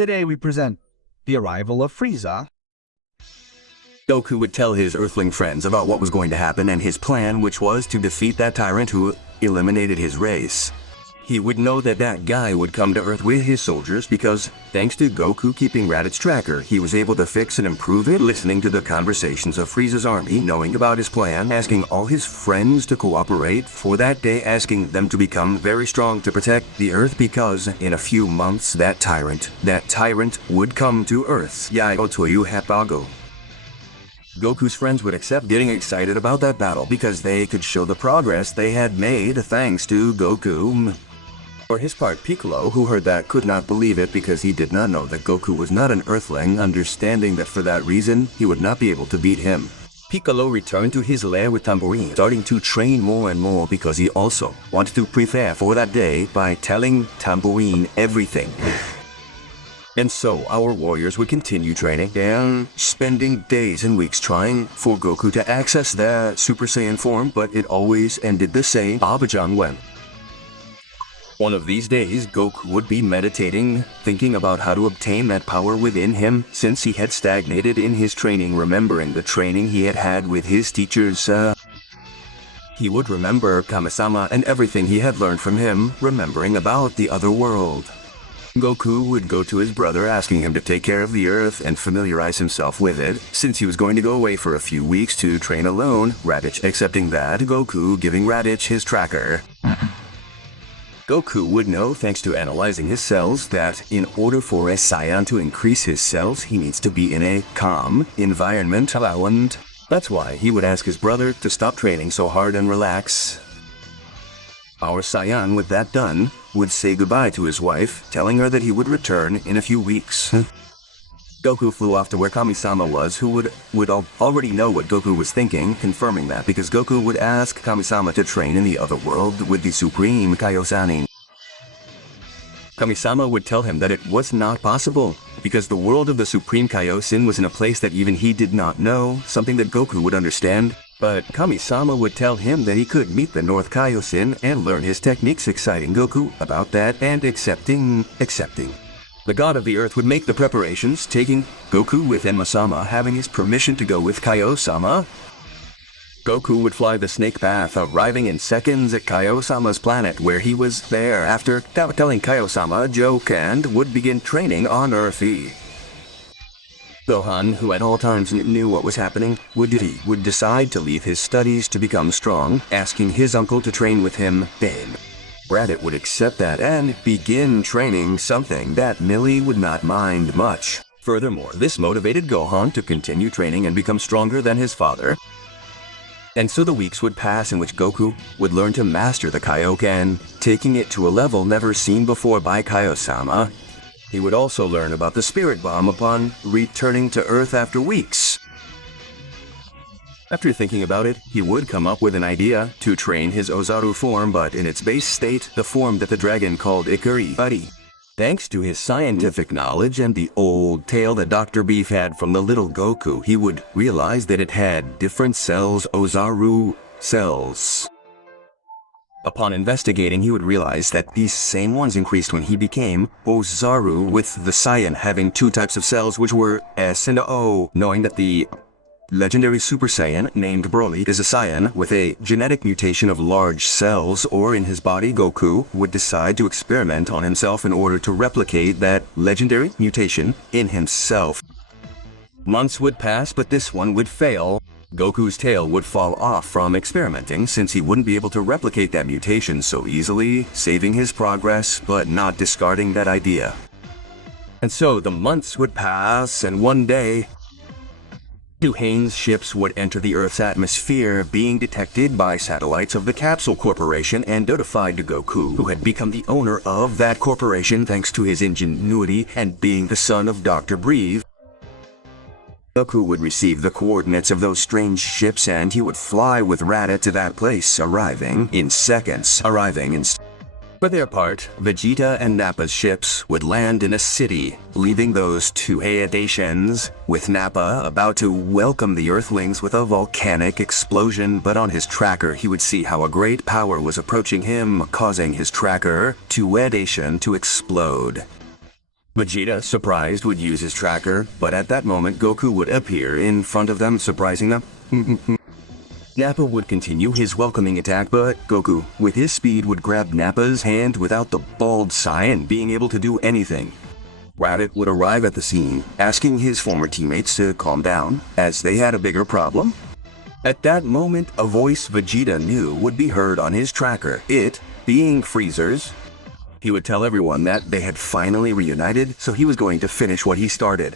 Today we present the arrival of Frieza. Goku would tell his Earthling friends about what was going to happen and his plan, which was to defeat that tyrant who eliminated his race. He would know that that guy would come to Earth with his soldiers because, thanks to Goku keeping Raditz tracker, he was able to fix and improve it, listening to the conversations of Frieza's army, knowing about his plan, asking all his friends to cooperate for that day, asking them to become very strong to protect the Earth because, in a few months, that tyrant would come to Earth. QHPS Goku's friends would accept getting excited about that battle because they could show the progress they had made thanks to Goku. For his part, Piccolo, who heard that, could not believe it because he did not know that Goku was not an Earthling, understanding that for that reason, he would not be able to beat him. Piccolo returned to his lair with Tambourine, starting to train more and more because he also wanted to prepare for that day by telling Tambourine everything. And so, our warriors would continue training and spending days and weeks trying for Goku to access their Super Saiyan form, but it always ended the same. Abajang when. One of these days, Goku would be meditating, thinking about how to obtain that power within him, since he had stagnated in his training, remembering the training he had had with his teachers. He would remember Kami-sama and everything he had learned from him, remembering about the other world. Goku would go to his brother asking him to take care of the Earth and familiarize himself with it, since he was going to go away for a few weeks to train alone, Raditz accepting that, Goku giving Raditz his tracker. Goku would know, thanks to analyzing his cells, that in order for a Saiyan to increase his cells, he needs to be in a calm environment, and that's why he would ask his brother to stop training so hard and relax. Our Saiyan, with that done, would say goodbye to his wife, telling her that he would return in a few weeks. Goku flew off to where Kami-sama was, who would already know what Goku was thinking, confirming that because Goku would ask Kami-sama to train in the other world with the Supreme Kaiosani. Kami-sama would tell him that it was not possible, because the world of the Supreme Kaioshin was in a place that even he did not know, something that Goku would understand. But Kami-sama would tell him that he could meet the North Kaioshin and learn his techniques, exciting Goku about that and accepting. The god of the earth would make the preparations, taking Goku with Enma-sama, having his permission to go with Kaio-sama. Goku would fly the snake path, arriving in seconds at Kaio-sama's planet, where he was there after telling Kaio-sama a joke and would begin training on Earthy. Gohan, who at all times knew what was happening, would decide to leave his studies to become strong, asking his uncle to train with him, Bane. Raditz would accept that and begin training, something that Millie would not mind much. Furthermore, this motivated Gohan to continue training and become stronger than his father. And so the weeks would pass in which Goku would learn to master the Kaioken, taking it to a level never seen before by Kaio-sama. He would also learn about the Spirit Bomb upon returning to Earth after weeks. After thinking about it, he would come up with an idea to train his Ozaru form, but in its base state, the form that the dragon called Ikari. Thanks to his scientific knowledge and the old tale that Dr. Beef had from the little Goku, he would realize that it had different cells, Ozaru cells. Upon investigating, he would realize that these same ones increased when he became Ozaru, with the Saiyan having two types of cells, which were S and O, knowing that the legendary Super Saiyan, named Broly, is a Saiyan with a genetic mutation of large cells, or in his body, Goku would decide to experiment on himself in order to replicate that legendary mutation in himself. Months would pass, but this one would fail. Goku's tail would fall off from experimenting since he wouldn't be able to replicate that mutation so easily, saving his progress but not discarding that idea. And so the months would pass, and one day, two Haines ships would enter the Earth's atmosphere, being detected by satellites of the Capsule Corporation and notified to Goku, who had become the owner of that corporation thanks to his ingenuity and being the son of Dr. Brief. Goku would receive the coordinates of those strange ships and he would fly with Raditz to that place, arriving in seconds. For their part, Vegeta and Nappa's ships would land in a city, leaving those two Hayations, with Nappa about to welcome the Earthlings with a volcanic explosion, but on his tracker he would see how a great power was approaching him, causing his tracker, Tuedation, to explode. Vegeta, surprised, would use his tracker, but at that moment Goku would appear in front of them, surprising them. Nappa would continue his welcoming attack, but Goku, with his speed, would grab Nappa's hand without the bald Saiyan being able to do anything. Raditz would arrive at the scene, asking his former teammates to calm down, as they had a bigger problem. At that moment, a voice Vegeta knew would be heard on his tracker, it being Freezer's. He would tell everyone that they had finally reunited, so he was going to finish what he started,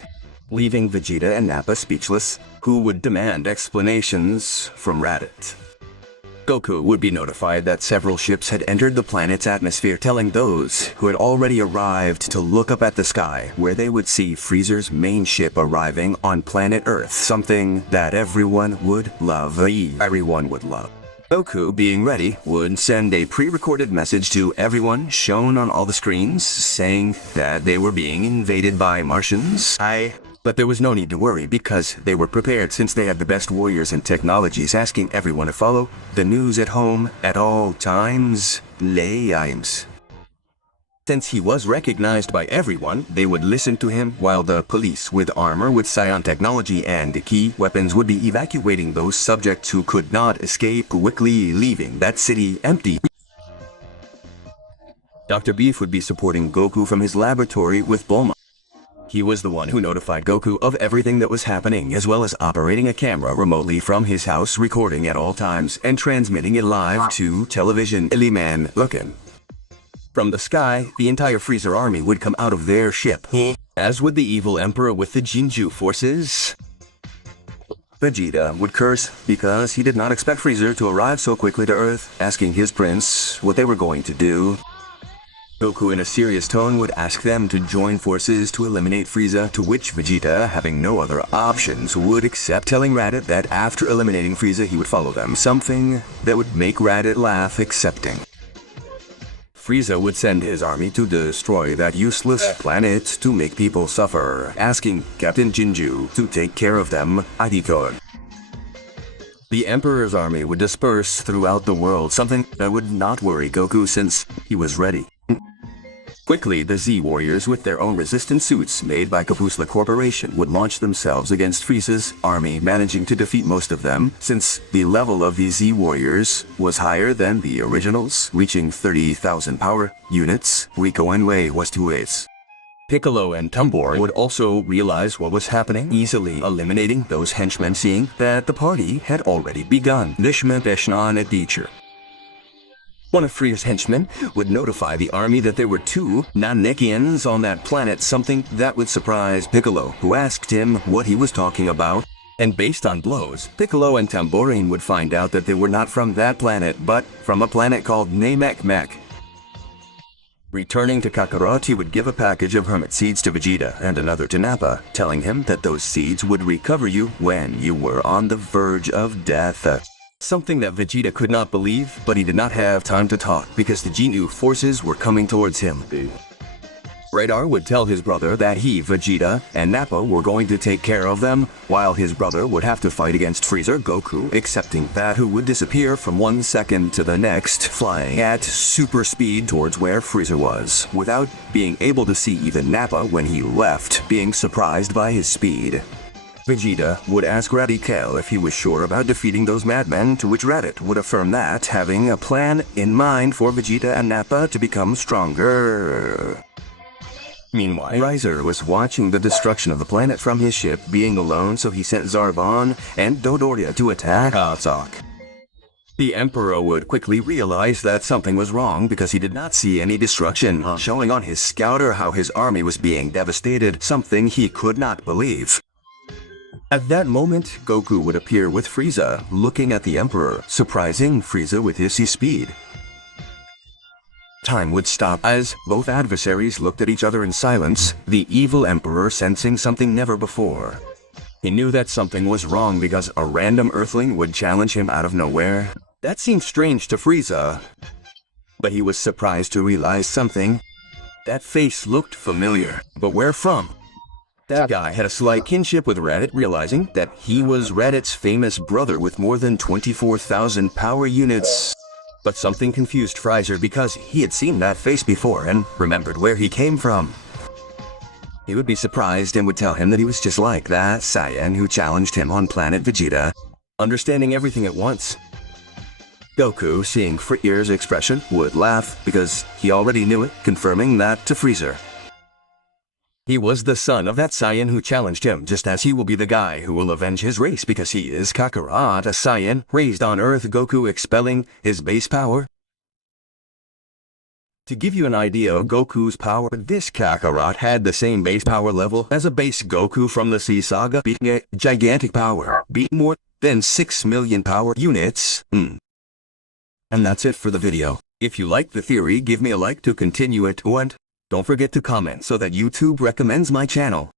leaving Vegeta and Nappa speechless, who would demand explanations from Raditz. Goku would be notified that several ships had entered the planet's atmosphere, telling those who had already arrived to look up at the sky, where they would see Freezer's main ship arriving on planet Earth, something that everyone would love. Goku, being ready, would send a pre-recorded message to everyone shown on all the screens, saying that they were being invaded by Martians. But there was no need to worry because they were prepared since they had the best warriors and technologies, asking everyone to follow the news at home at all times. Since he was recognized by everyone, they would listen to him while the police with armor with Saiyan technology and key weapons would be evacuating those subjects who could not escape, quickly leaving that city empty. Dr. Beef would be supporting Goku from his laboratory with Bulma. He was the one who notified Goku of everything that was happening, as well as operating a camera remotely from his house, recording at all times and transmitting it live to television. From the sky, the entire Freezer army would come out of their ship, as would the evil Emperor with the Jinju forces. Vegeta would curse because he did not expect Freezer to arrive so quickly to Earth, asking his prince what they were going to do. Goku in a serious tone would ask them to join forces to eliminate Frieza, to which Vegeta, having no other options, would accept, telling Raditz that after eliminating Frieza he would follow them, something that would make Raditz laugh, accepting. Frieza would send his army to destroy that useless planet to make people suffer, asking Captain Jinju to take care of them. The Emperor's army would disperse throughout the world, something that would not worry Goku since he was ready. Quickly, the Z-Warriors with their own resistance suits made by Capsula Corporation would launch themselves against Frieza's army, managing to defeat most of them, since the level of the Z-Warriors was higher than the originals, reaching 30,000 power units. Rico and Wei was 2/8. Piccolo and Tumbor would also realize what was happening, easily eliminating those henchmen, seeing that the party had already begun. One of Frieza's henchmen would notify the army that there were 2 Namekians on that planet, something that would surprise Piccolo, who asked him what he was talking about. And based on blows, Piccolo and Tambourine would find out that they were not from that planet, but from a planet called Namek. Returning to Kakarot, he would give a package of hermit seeds to Vegeta and another to Nappa, telling him that those seeds would recover you when you were on the verge of death. Something that Vegeta could not believe, but he did not have time to talk because the Jinju forces were coming towards him. Radar would tell his brother that he, Vegeta, and Nappa were going to take care of them, while his brother would have to fight against Freezer, Goku, accepting that, who would disappear from one second to the next, flying at super speed towards where Freezer was, without being able to see even Nappa when he left, being surprised by his speed. Vegeta would ask Raditz if he was sure about defeating those madmen, to which Raditz would affirm that, having a plan in mind for Vegeta and Nappa to become stronger. Meanwhile, Riser was watching the destruction of the planet from his ship, being alone, so he sent Zarbon and Dodoria to attack Artok. The Emperor would quickly realize that something was wrong because he did not see any destruction, showing on his scouter how his army was being devastated, something he could not believe. At that moment, Goku would appear with Frieza, looking at the Emperor, surprising Frieza with his speed. Time would stop as both adversaries looked at each other in silence, the evil Emperor sensing something never before. He knew that something was wrong because a random Earthling would challenge him out of nowhere. That seemed strange to Frieza, but he was surprised to realize something. That face looked familiar, but where from? That guy had a slight kinship with Raditz, realizing that he was Raditz's famous brother with more than 24,000 power units. But something confused Freezer because he had seen that face before and remembered where he came from. He would be surprised and would tell him that he was just like that Saiyan who challenged him on planet Vegeta, understanding everything at once. Goku, seeing Frieza's expression, would laugh because he already knew it, confirming that to Frieza. He was the son of that Saiyan who challenged him, just as he will be the guy who will avenge his race because he is Kakarot, a Saiyan raised on Earth, Goku expelling his base power. To give you an idea of Goku's power, this Kakarot had the same base power level as a base Goku from the C Saga, beating a gigantic power, beat more than 6 million power units. And that's it for the video. If you like the theory, give me a like to continue it, and don't forget to comment so that YouTube recommends my channel.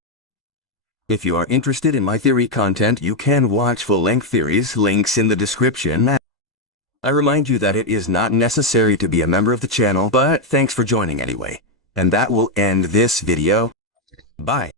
If you are interested in my theory content, you can watch full-length theories, links in the description. I remind you that it is not necessary to be a member of the channel, but thanks for joining anyway. And that will end this video. Bye.